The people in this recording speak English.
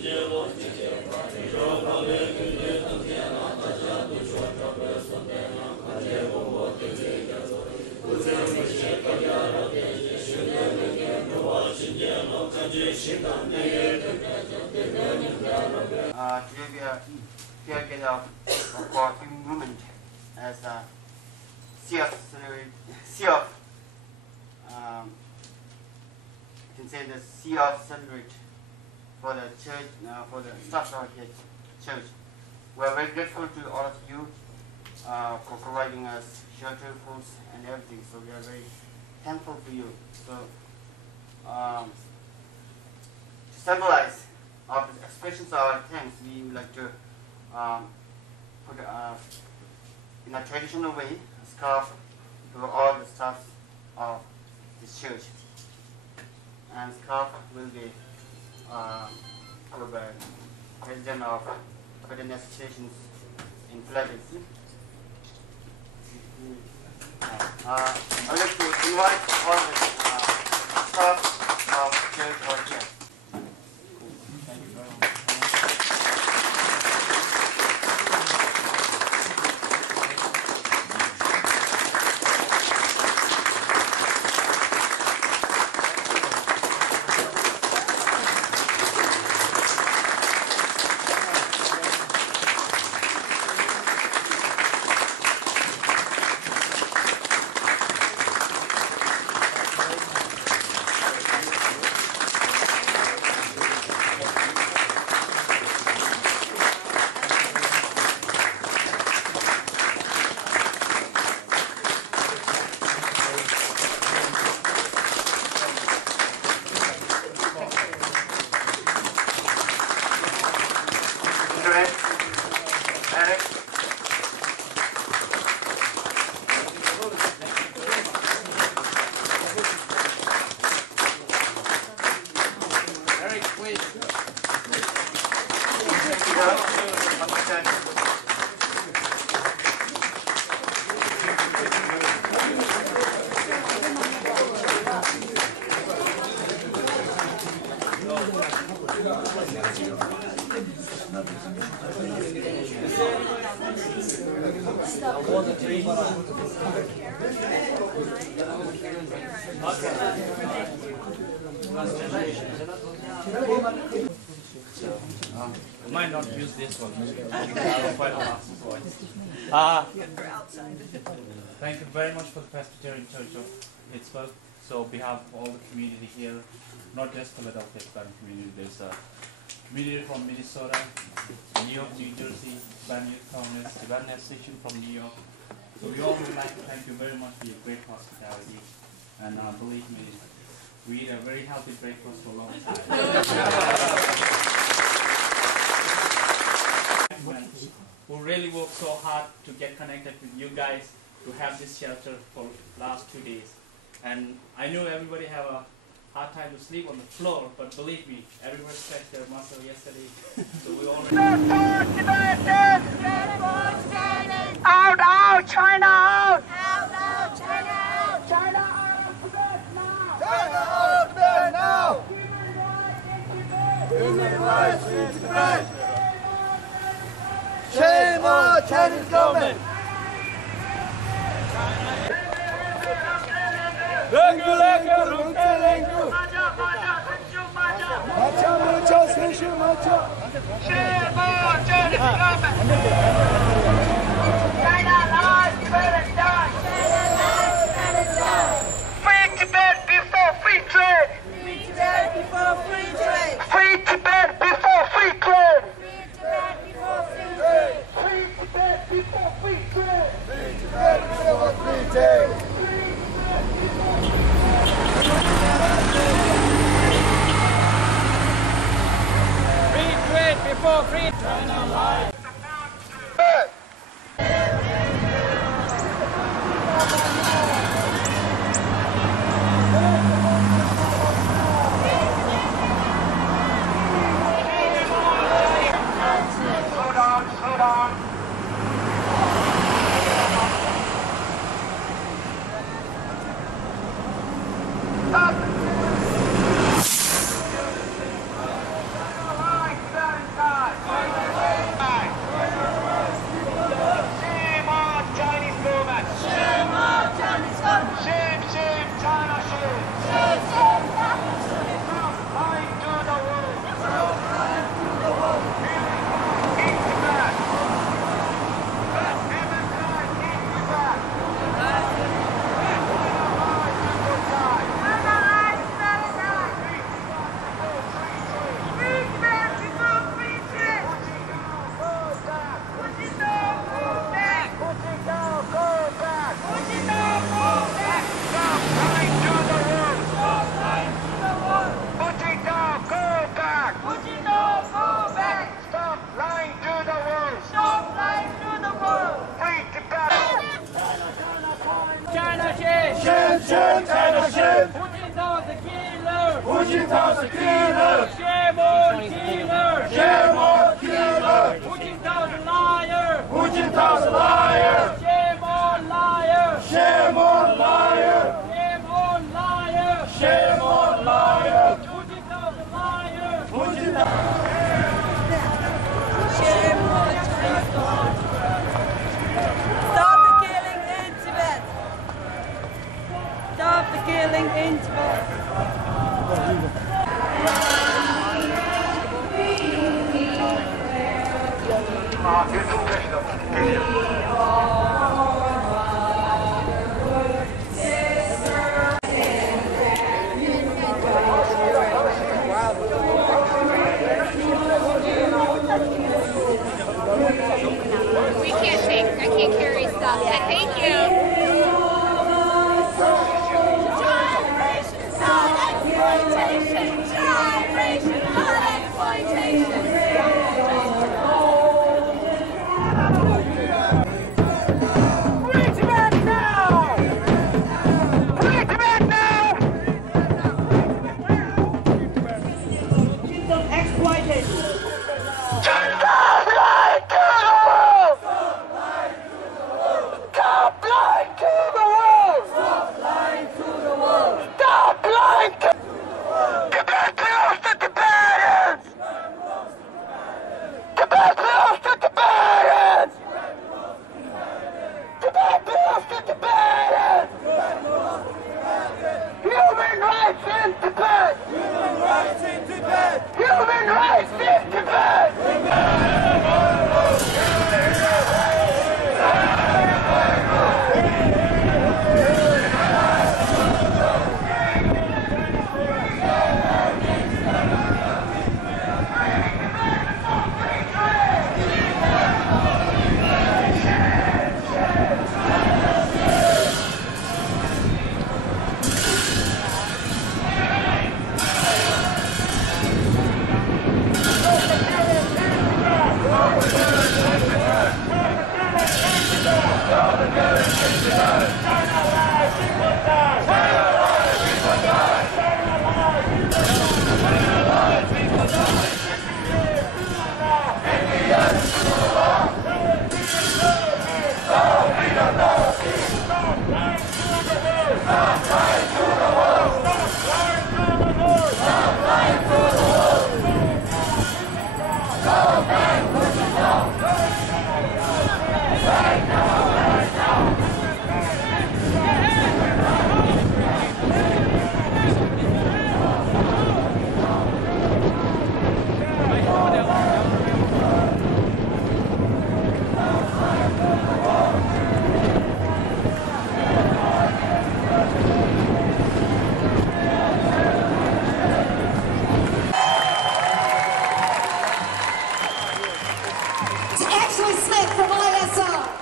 Today we are here together for human movement as a sea of you can say the sea of celebrate for the church, for the staff of the church. We are very grateful to all of you for providing us shelter, foods, and everything. So we are very thankful to you. So to symbolize our expressions of our thanks, we would like to put in a traditional way a scarf to all the staff of this church. And scarf will be put by President of Tibetan Associations in Philadelphia. I would like to invite all the staff of church over here. Thank you very much. I might not use this one. Thank you very much for the Presbyterian Church of Pittsburgh. So on behalf of all the community here, not just Philadelphia Tibetan community, there's a community from Minnesota, New York, New Jersey, Tibetan Youth Congress, Tibetan Association from New York. So we all would like to thank you very much for your great hospitality. And believe me, we eat a very healthy breakfast for a long time. Who really worked so hard to get connected with you guys to have this shelter for last 2 days. And I know everybody have a hard time to sleep on the floor, but believe me, everybody stretched their muscle yesterday. So we already out, out, China out! Out, out, China out! China out of Tibet now! China out of Tibet now! Human rights in Tibet! Shame on Chinese government! Lengu, lengu, lunke, lengu! Macha, macha, seshu, macha! Shame on Chinese government! China lies, Tibet dies! China lies, Tibet dies! Free Tibet before free trade! Free Tibet before free trade! Free Tibet before free trade! Free Tibet before free trade! Free Tibet before free trade! Free trade before free trade! China lies! Stop! Diktatorship! Wichita's a killer! Shame on killer! Shame on killer! Wichita's a liar! Wichita's a liar! Shame on liar! Shame on liar! Shame on liar! Shame on liar! Wichita's a liar! Wichita! Stop the killing in Tibet! Stop the killing in Tibet! I can't carry stuff. Thank you. Gyration, gyration, exploitation. Free Tibet now! Free Tibet now! Exploitation. Smith from ISR.